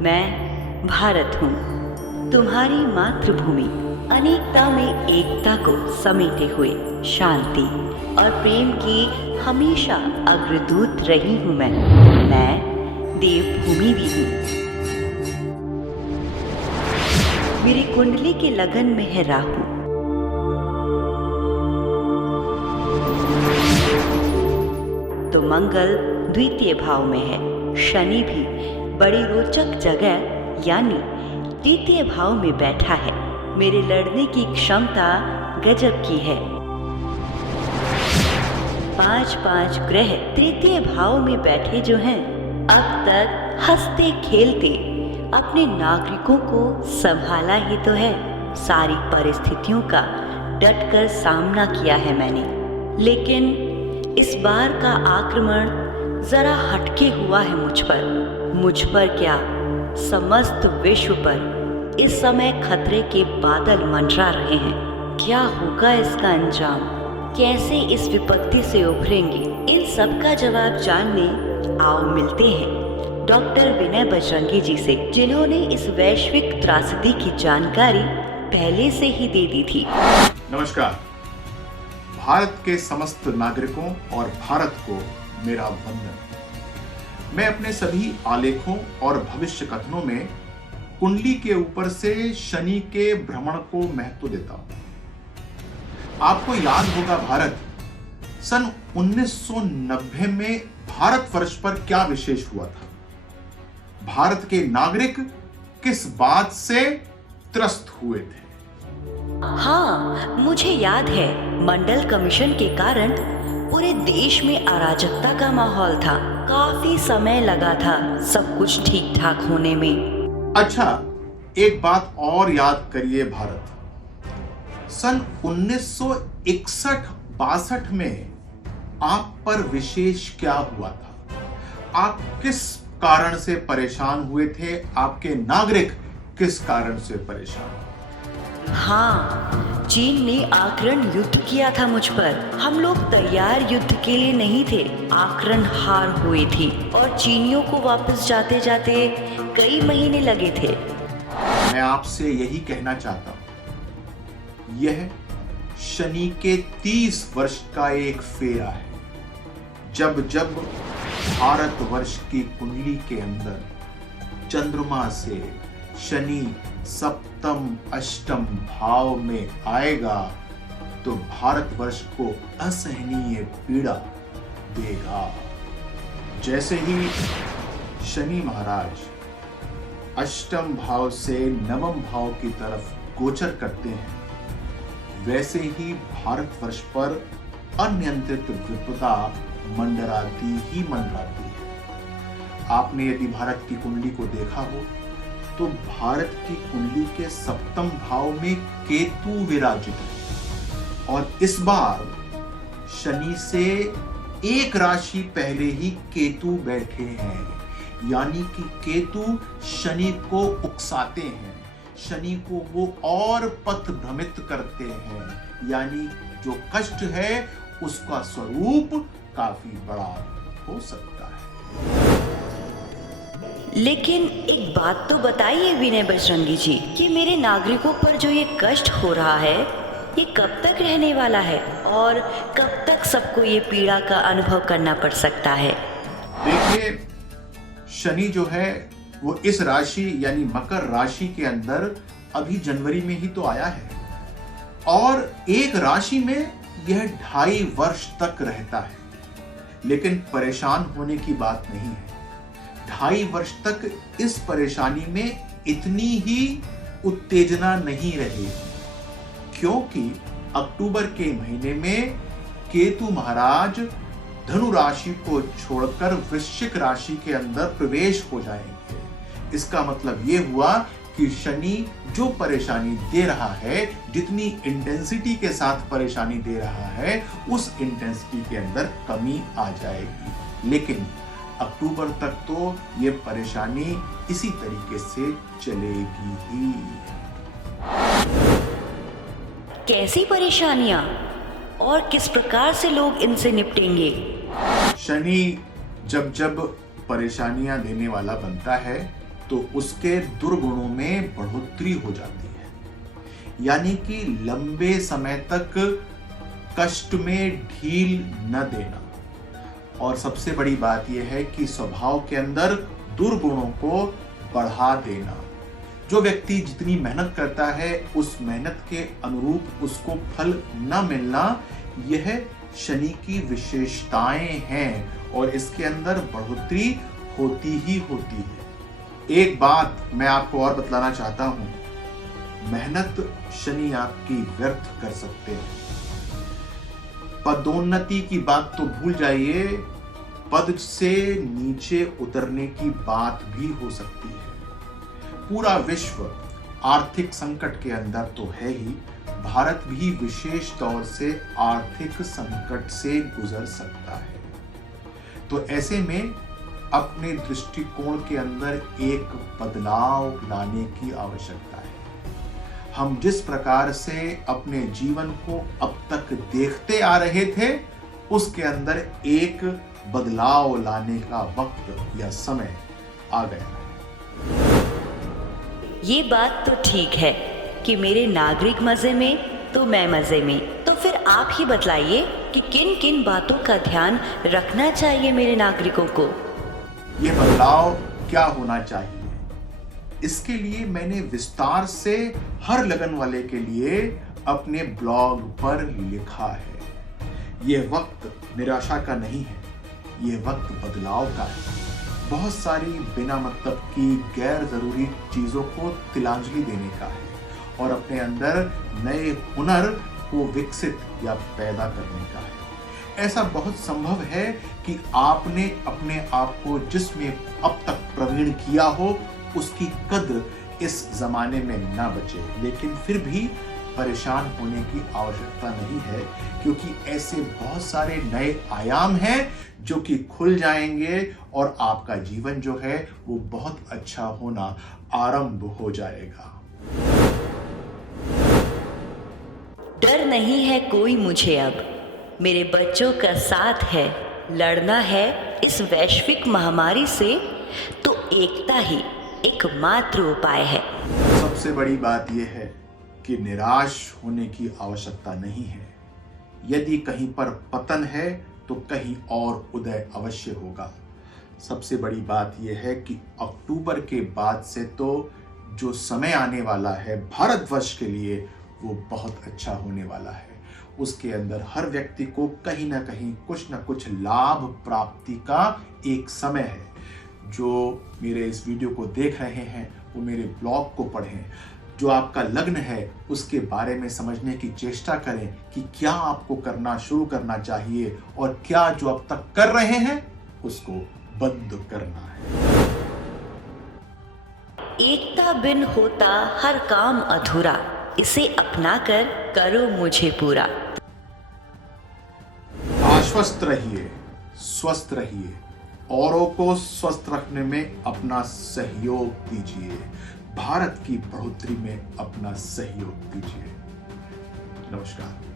मैं भारत हूँ, तुम्हारी मातृभूमि। अनेकता में एकता को समेटे हुए शांति और प्रेम की हमेशा अग्रदूत रही हूँ मैं देवभूमि भी हूँ। मेरी कुंडली के लगन में है राहु, तो मंगल द्वितीय भाव में है। शनि भी बड़ी रोचक जगह यानी तृतीय भाव में बैठा है। मेरे लड़ने की क्षमता गजब की है। 5 ग्रह तृतीय भाव में बैठे जो हैं, अब तक हंसते खेलते अपने नागरिकों को संभाला ही तो है। सारी परिस्थितियों का डटकर सामना किया है मैंने, लेकिन इस बार का आक्रमण जरा हटके हुआ है मुझ पर क्या, समस्त विश्व पर इस समय खतरे के बादल मंडरा रहे हैं। क्या होगा इसका अंजाम, कैसे इस विपत्ति से उभरेंगे, इन सब का जवाब जानने आओ मिलते हैं डॉक्टर विनय बजरंगी जी से, जिन्होंने इस वैश्विक त्रासदी की जानकारी पहले से ही दे दी थी। नमस्कार। भारत के समस्त नागरिकों और भारत को मेरा वंदन। मैं अपने सभी आलेखों और भविष्य कथनों में कुंडली के ऊपर से शनि के भ्रमण को महत्व देता हूं। आपको याद होगा भारत सन 1990 में भारतवर्ष पर क्या विशेष हुआ था। भारत के नागरिक किस बात से त्रस्त हुए थे? हाँ, मुझे याद है। मंडल कमीशन के कारण पूरे देश में अराजकता का माहौल था। काफी समय लगा था सब कुछ ठीक ठाक होने में। अच्छा, एक बात और याद करिए भारत, सन 1961-62 में आप पर विशेष क्या हुआ था? आप किस कारण से परेशान हुए थे? आपके नागरिक किस कारण से परेशान? हाँ, चीन ने आक्रण युद्ध किया था मुझ पर। हम लोग तैयार युद्ध के लिए नहीं थे। आक्रण हार हुई थी और चीनियों को वापस जाते जाते कई महीने लगे थे। मैं आपसे यही कहना चाहता हूं, यह शनि के 30 वर्ष का एक फेरा है। जब जब भारतवर्ष की कुंडली के अंदर चंद्रमा से शनि सप्तम अष्टम भाव में आएगा तो भारतवर्ष को असहनीय पीड़ा देगा। जैसे ही शनि महाराज अष्टम भाव से नवम भाव की तरफ गोचर करते हैं, वैसे ही भारतवर्ष पर अनियंत्रित विपदा मंडराती है। आपने यदि भारत की कुंडली को देखा हो तो भारत की कुंडली के सप्तम भाव में केतु विराजित है और इस बार शनि से एक राशि पहले ही केतु बैठे हैं, यानी कि केतु शनि को उकसाते हैं, शनि को वो और पथ भ्रमित करते हैं, यानी जो कष्ट है उसका स्वरूप काफी बड़ा हो सकता है। लेकिन एक बात तो बताइए विनय बजरंगी जी कि मेरे नागरिकों पर जो ये कष्ट हो रहा है ये कब तक रहने वाला है और कब तक सबको ये पीड़ा का अनुभव करना पड़ सकता है? देखिए, शनि जो है वो इस राशि यानी मकर राशि के अंदर अभी जनवरी में ही तो आया है और एक राशि में यह 2.5 वर्ष तक रहता है। लेकिन परेशान होने की बात नहीं है। 2.5 वर्ष तक इस परेशानी में इतनी ही उत्तेजना नहीं रहेगी, क्योंकि अक्टूबर के महीने में केतु महाराज धनु राशि को छोड़कर वृश्चिक राशि के अंदर प्रवेश हो जाएंगे। इसका मतलब ये हुआ कि शनि जो परेशानी दे रहा है, जितनी इंटेंसिटी के साथ परेशानी दे रहा है, उस इंटेंसिटी के अंदर कमी आ जाएगी। लेकिन अक्टूबर तक तो ये परेशानी इसी तरीके से चलेगी ही। कैसी परेशानियां और किस प्रकार से लोग इनसे निपटेंगे? शनि जब जब परेशानियां देने वाला बनता है तो उसके दुर्गुणों में बढ़ोतरी हो जाती है। यानी कि लंबे समय तक कष्ट में ढील न देना। और सबसे बड़ी बात यह है कि स्वभाव के अंदर दुर्गुणों को बढ़ा देना। जो व्यक्ति जितनी मेहनत करता है उस मेहनत के अनुरूप उसको फल न मिलना, यह शनि की विशेषताएं हैं और इसके अंदर बढ़ोतरी होती ही होती है। एक बात मैं आपको और बतलाना चाहता हूं, मेहनत शनि आपकी व्यर्थ कर सकते हैं। पदोन्नति की बात तो भूल जाइए, पद से नीचे उतरने की बात भी हो सकती है। पूरा विश्व आर्थिक संकट के अंदर तो है ही, भारत भी विशेष तौर से आर्थिक संकट से गुजर सकता है। तो ऐसे में अपने दृष्टिकोण के अंदर एक बदलाव लाने की आवश्यकता है। हम जिस प्रकार से अपने जीवन को अब तक देखते आ रहे थे, उसके अंदर एक बदलाव लाने का वक्त या समय आ गया है। ये बात तो ठीक है कि मेरे नागरिक मजे में तो मैं मजे में। तो फिर आप ही बतलाइए कि किन किन बातों का ध्यान रखना चाहिए मेरे नागरिकों को। ये बदलाव क्या होना चाहिए, इसके लिए मैंने विस्तार से हर लगन वाले के लिए अपने ब्लॉग पर लिखा है। ये वक्त निराशा का नहीं है, ये वक्त बदलाव का है। बहुत सारी बिना मतलब की गैर जरूरी चीजों को तिलांजलि देने का है और अपने अंदर नए हुनर को विकसित या पैदा करने का है। ऐसा बहुत संभव है कि आपने अपने आप को जिसमें अब तक प्रवीण किया हो उसकी कद्र इस जमाने में ना बचे, लेकिन फिर भी परेशान होने की आवश्यकता नहीं है, क्योंकि ऐसे बहुत सारे नए आयाम हैं जो कि खुल जाएंगे और आपका जीवन जो है वो बहुत अच्छा होना आरंभ हो जाएगा। डर नहीं है कोई मुझे अब, मेरे बच्चों का साथ है। लड़ना है इस वैश्विक महामारी से तो एकता ही एकमात्र उपाय है। सबसे बड़ी बात यह है कि निराश होने की आवश्यकता नहीं है। यदि कहीं पर पतन है तो कहीं और उदय अवश्य होगा। सबसे बड़ी बात यह है कि अक्टूबर के बाद से तो जो समय आने वाला है भारतवर्ष के लिए वो बहुत अच्छा होने वाला है। उसके अंदर हर व्यक्ति को कहीं ना कहीं कुछ ना कुछ लाभ प्राप्ति का एक समय है। जो मेरे इस वीडियो को देख रहे हैं वो मेरे ब्लॉग को पढ़ें। जो आपका लग्न है उसके बारे में समझने की चेष्टा करें कि क्या आपको करना शुरू करना चाहिए और क्या जो अब तक कर रहे हैं उसको बंद करना है। एकता बिन होता हर काम अधूरा, इसे अपनाकर करो मुझे पूरा। आश्वस्त रहिए, स्वस्थ रहिए, औरों को स्वस्थ रखने में अपना सहयोग दीजिए, भारत की बढ़ोतरी में अपना सहयोग दीजिए। नमस्कार।